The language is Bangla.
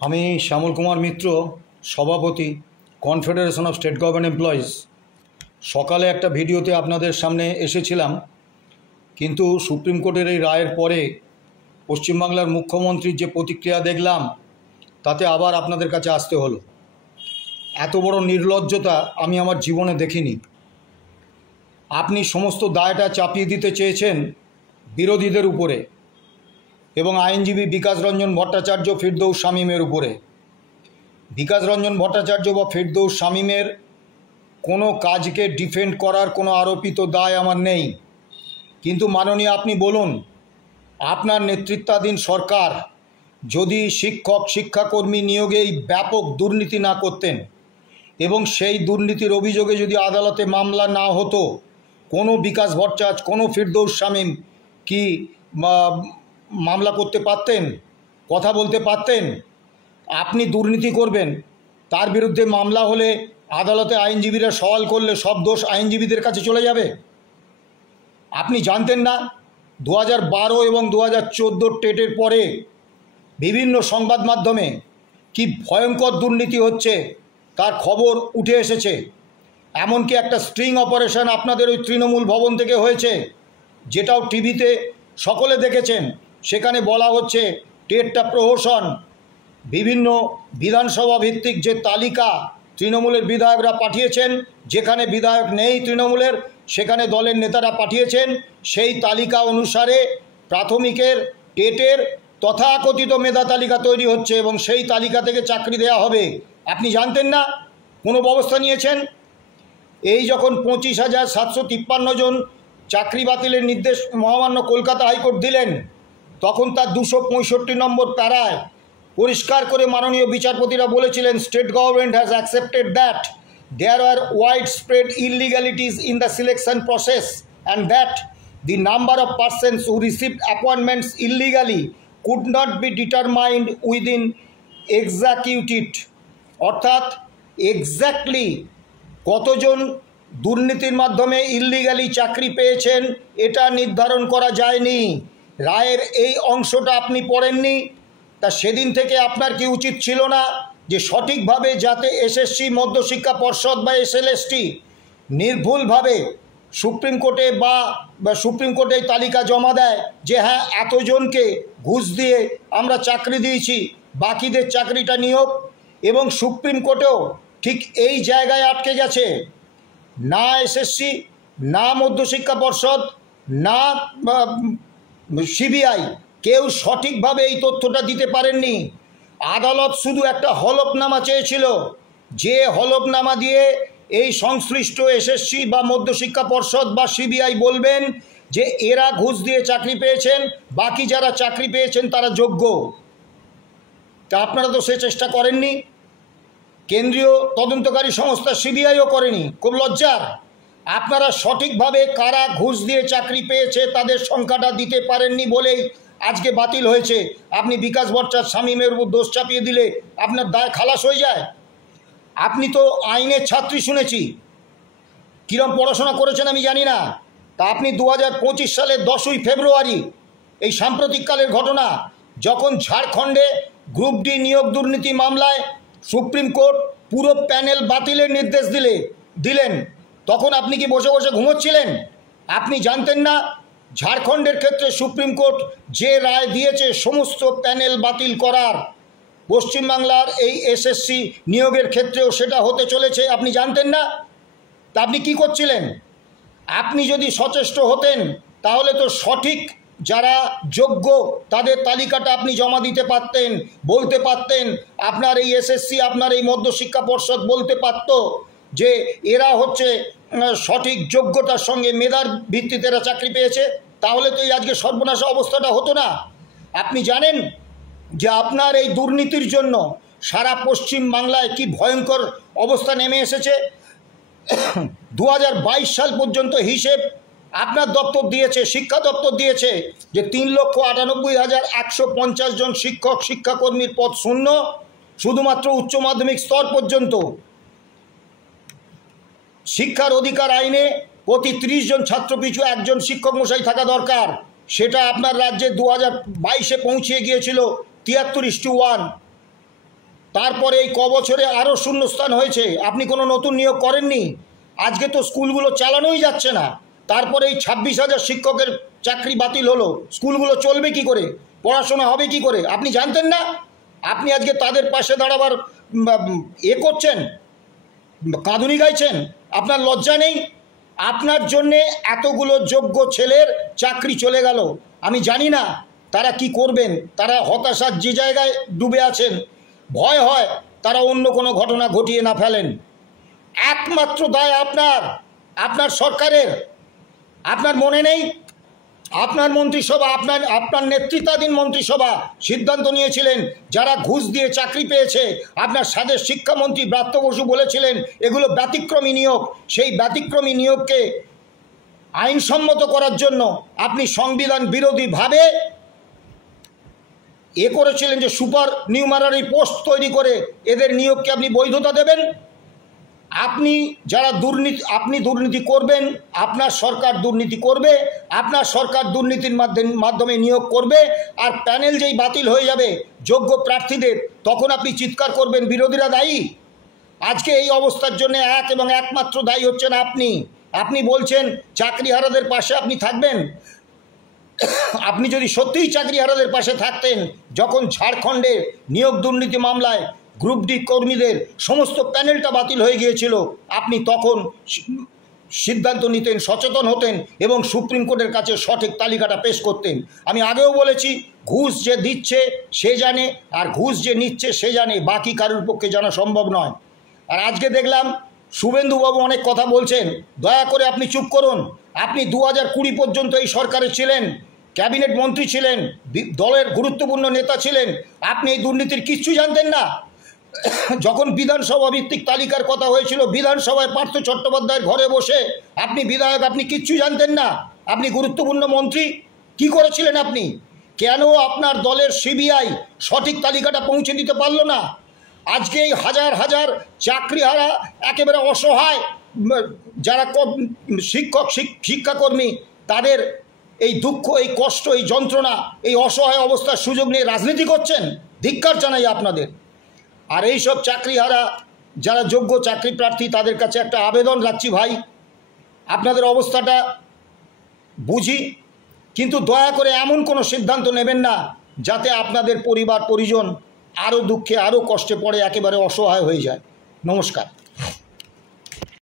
আমি শ্যামল কুমার মিত্র, সভাপতি, confederation of state government employees. সকালে একটা ভিডিওতে আপনাদের সামনে এসেছিলাম, কিন্তু সুপ্রিম কোর্টের এই রায়ের পরে পশ্চিমবাংলার মুখ্যমন্ত্রীর যে প্রতিক্রিয়া দেখলাম, তাতে আবার আপনাদের কাছে আসতে হলো। এত বড় নির্লজ্জতা আমি আমার জীবনে দেখিনি। আপনি সমস্ত দায়টা চাপিয়ে দিতে চেয়েছেন বিরোধীদের উপরে এবং আইনজীবী বিকাশ রঞ্জন ভট্টাচার্য, ফিরদৌস শামীমের উপরে। বিকাশ রঞ্জন ভট্টাচার্য বা ফিরদৌস শামীমের কোনো কাজকে ডিফেন্ড করার কোনো আরোপিত দায় আমার নেই, কিন্তু মাননীয় আপনি বলুন, আপনার নেতৃত্বাধীন সরকার যদি শিক্ষক শিক্ষাকর্মী নিয়োগেই ব্যাপক দুর্নীতি না করতেন এবং সেই দুর্নীতির অভিযোগে যদি আদালতে মামলা না হতো, কোনো বিকাশ ভট্টাচার্য, কোনো ফিরদৌস শামীম কি মামলা করতে পারতেন, কথা বলতে পারতেন? আপনি দুর্নীতি করবেন, তার বিরুদ্ধে মামলা হলে আদালতে আইনজীবীরা সওয়াল করলে সব দোষ আইনজীবীদের কাছে চলে যাবে। আপনি জানতেন না 2012 এবং 2014 টেটের পরে বিভিন্ন সংবাদ মাধ্যমে কি ভয়ঙ্কর দুর্নীতি হচ্ছে তার খবর উঠে এসেছে। এমনকি একটা স্ট্রিং অপারেশন আপনাদের ওই তৃণমূল ভবন থেকে হয়েছে, যেটাও টিভিতে সকলে দেখেছেন। সেখানে বলা হচ্ছে টেটটা প্রহসন। বিভিন্ন বিধানসভা ভিত্তিক যে তালিকা তৃণমূলের বিধায়করা পাঠিয়েছেন, যেখানে বিধায়ক নেই তৃণমূলের, সেখানে দলের নেতারা পাঠিয়েছেন, সেই তালিকা অনুসারে প্রাথমিকের টেটের তথাকথিত মেধা তালিকা তৈরি হচ্ছে এবং সেই তালিকা থেকে চাকরি দেওয়া হবে। আপনি জানতেন না? কোনো ব্যবস্থা নিয়েছেন? এই যখন 25,753 জন চাকরি বাতিলের নির্দেশ মহামান্য কলকাতা হাইকোর্ট দিলেন, তখন তার 265 নম্বর প্যারায় পরিষ্কার করে মাননীয় বিচারপতিরা বলেছিলেন, state government has accepted that there are widespread illegalities in the selection process and that the number of persons who received appointments illegally could not be determined within executed। অর্থাৎ এক্স্যাক্টলি কতজন দুর্নীতির মাধ্যমে ইল্লিগালি চাকরি পেয়েছেন এটা নির্ধারণ করা যায়নি। রায়ের এই অংশটা আপনি পড়েননি। তা সেদিন থেকে আপনার কি উচিত ছিল না যে সঠিকভাবে যাতে এসএসসি, মধ্যশিক্ষা পর্ষদ বা এসএলএসটি নির্ভুলভাবে সুপ্রিম কোর্টে বা সুপ্রিম কোর্টে তালিকা জমা দেয় যে হ্যাঁ এতজনকে ঘুষ দিয়ে আমরা চাকরি দিয়েছি, বাকিদের চাকরিটা নিয়োগ। এবং সুপ্রিম কোর্টেও ঠিক এই জায়গায় আটকে গেছে। না এসএসসি, না মধ্যশিক্ষা পর্ষদ, না সিবিআই কেউ সঠিকভাবে এই তথ্যটা দিতে পারেননি। আদালত শুধু একটা হলফনামা চেয়েছিল, যে হলফনামা দিয়ে এই সংশ্লিষ্ট এসএসসি বা মধ্যশিক্ষা পর্ষদ বা সিবিআই বলবেন যে এরা ঘুষ দিয়ে চাকরি পেয়েছেন, বাকি যারা চাকরি পেয়েছেন তারা যোগ্য। তা আপনারা তো সে চেষ্টা করেননি। কেন্দ্রীয় তদন্তকারী সংস্থা সিবিআইও করেনি। খুব লজ্জার। আপনারা সঠিকভাবে কারা ঘুষ দিয়ে চাকরি পেয়েছে তাদের সংখ্যাটা দিতে পারেননি বলেই আজকে বাতিল হয়েছে। আপনি বিকাশ ভট্টাচার্য, শামীমের উপর দোষ চাপিয়ে দিলে আপনার দায় খালাস হয়ে যায়। আপনি তো আইনের ছাত্রী শুনেছি, কীরকম পড়াশোনা করেছেন আমি জানি না। তা আপনি 2025 সালের 10ই ফেব্রুয়ারি এই সাম্প্রতিককালের ঘটনা, যখন ঝাড়খণ্ডে গ্রুপ ডি নিয়োগ দুর্নীতি মামলায় সুপ্রিম কোর্ট পুরো প্যানেল বাতিলের নির্দেশ দিলেন, তখন আপনি কি বসে বসে ঘুমোচ্ছিলেন? আপনি জানতেন না ঝাড়খণ্ডের ক্ষেত্রে সুপ্রিম কোর্ট যে রায় দিয়েছে সমস্ত প্যানেল বাতিল করার, পশ্চিমবাংলার এই এসএসসি নিয়োগের ক্ষেত্রেও সেটা হতে চলেছে? আপনি জানতেন না? তা আপনি কী করছিলেন? আপনি যদি সচেষ্ট হতেন তাহলে তো সঠিক যারা যোগ্য তাদের তালিকাটা আপনি জমা দিতে পারতেন, বলতে পারতেন। আপনার এই এসএসসি, আপনার এই মধ্যশিক্ষা পর্ষদ বলতে পারত যে এরা হচ্ছে সঠিক যোগ্যতার সঙ্গে মেধার ভিত্তিতে এরা চাকরি পেয়েছে। তাহলে তো এই আজকে সর্বনাশ অবস্থাটা হতো না। আপনি জানেন যে আপনার এই দুর্নীতির জন্য সারা পশ্চিম বাংলায় কি ভয়ঙ্কর অবস্থা নেমে এসেছে। 2022 সাল পর্যন্ত হিসেব আপনার দপ্তর দিয়েছে, শিক্ষা দপ্তর দিয়েছে যে 3,98,150 জন শিক্ষক শিক্ষাকর্মীর পদ শূন্য, শুধুমাত্র উচ্চ মাধ্যমিক স্তর পর্যন্ত। শিক্ষার অধিকার আইনে প্রতি 30 জন ছাত্র পিছু একজন শিক্ষক মশাই থাকা দরকার। সেটা আপনার রাজ্যে 2022-এ পৌঁছে গিয়েছিল 73:1। তারপরে এই ক বছরে আরও শূন্যস্থান হয়েছে, আপনি কোনো নতুন নিয়োগ করেননি। আজকে তো স্কুলগুলো চালানোই যাচ্ছে না, তারপরে এই 26,000 শিক্ষকের চাকরি বাতিল হলো, স্কুলগুলো চলবে কি করে, পড়াশোনা হবে কি করে? আপনি জানতেন না? আপনি আজকে তাদের পাশে দাঁড়াবার করছেন, কাঁদুনি গাইছেন, আপনার লজ্জা নেই? আপনার জন্যে এতগুলো যোগ্য ছেলের চাকরি চলে গেল। আমি জানি না তারা কি করবেন, তারা হতাশার যে জায়গায় ডুবে আছেন, ভয় হয় তারা অন্য কোনো ঘটনা ঘটিয়ে না ফেলেন। একমাত্র দায় আপনার সরকারের। আপনার মনে নেই আপনার মন্ত্রিসভা, আপনার নেতৃত্বাধীন মন্ত্রিসভা সিদ্ধান্ত নিয়েছিলেন যারা ঘুষ দিয়ে চাকরি পেয়েছে, আপনার স্বাদের শিক্ষামন্ত্রী ব্রাত্য বসু বলেছিলেন এগুলো ব্যতিক্রমী নিয়োগ। সেই ব্যতিক্রমী নিয়োগকে আইনসম্মত করার জন্য আপনি সংবিধান বিরোধীভাবে করেছিলেন যে সুপার নিউমারারি পোস্ট তৈরি করে এদের নিয়োগকে আপনি বৈধতা দেবেন। আপনি দুর্নীতি করবেন, আপনার সরকার দুর্নীতি করবে, আপনার সরকার দুর্নীতির মাধ্যমে নিয়োগ করবে, আর প্যানেল যেই বাতিল হয়ে যাবে যোগ্য প্রার্থীদের, তখন আপনি চিৎকার করবেন বিরোধীরা দায়ী। আজকে এই অবস্থার জন্য একমাত্র দায়ী হচ্ছেন আপনি বলছেন চাকরিহারাদের পাশে আপনি থাকবেন। আপনি যদি সত্যিই চাকরিহারাদের পাশে থাকতেন, যখন ঝাড়খণ্ডে নিয়োগ দুর্নীতি মামলায় গ্রুপ ডি কর্মীদের সমস্ত প্যানেলটা বাতিল হয়ে গিয়েছিল, আপনি তখন সিদ্ধান্ত নিতেন, সচেতন হতেন এবং সুপ্রিম কোর্টের কাছে সঠিক তালিকাটা পেশ করতেন। আমি আগেও বলেছি, ঘুষ যে দিচ্ছে সে জানে, আর ঘুষ যে নিচ্ছে সে জানে, বাকি কারোর পক্ষে জানা সম্ভব নয়। আর আজকে দেখলাম শুভেন্দুবাবু অনেক কথা বলছেন, দয়া করে আপনি চুপ করুন। আপনি 2020 পর্যন্ত এই সরকারে ছিলেন, ক্যাবিনেট মন্ত্রী ছিলেন, দলের গুরুত্বপূর্ণ নেতা ছিলেন, আপনি এই দুর্নীতির কিচ্ছু জানতেন না? যখন বিধানসভা ভিত্তিক তালিকার কথা হয়েছিল, বিধানসভায় পার্থ চট্টোপাধ্যায়ের ঘরে বসে আপনি বিধায়ক, আপনি কিচ্ছু জানতেন না? আপনি গুরুত্বপূর্ণ মন্ত্রী, কি করেছিলেন আপনি? কেন আপনার দলের সিবিআই সঠিক তালিকাটা পৌঁছে দিতে পারল না? আজকে এই হাজার হাজার চাকরিহারা, একেবারে অসহায় যারা শিক্ষাকর্মী, তাদের এই দুঃখ, এই কষ্ট, এই যন্ত্রণা, এই অসহায় অবস্থার সুযোগ নিয়ে রাজনীতি করছেন। ধিক্কার জানাই আপনাদের। আর এই সব চাকরিহারা যারা যোগ্য চাকরি প্রার্থী, তাদের কাছে একটা আবেদন রাখছি, ভাই আপনাদের অবস্থাটা বুঝি, কিন্তু দয়া করে এমন কোনো সিদ্ধান্ত নেবেন না যাতে আপনাদের পরিবার পরিজন আরও দুঃখে, আরও কষ্টে পড়ে একেবারে অসহায় হয়ে যায়। নমস্কার।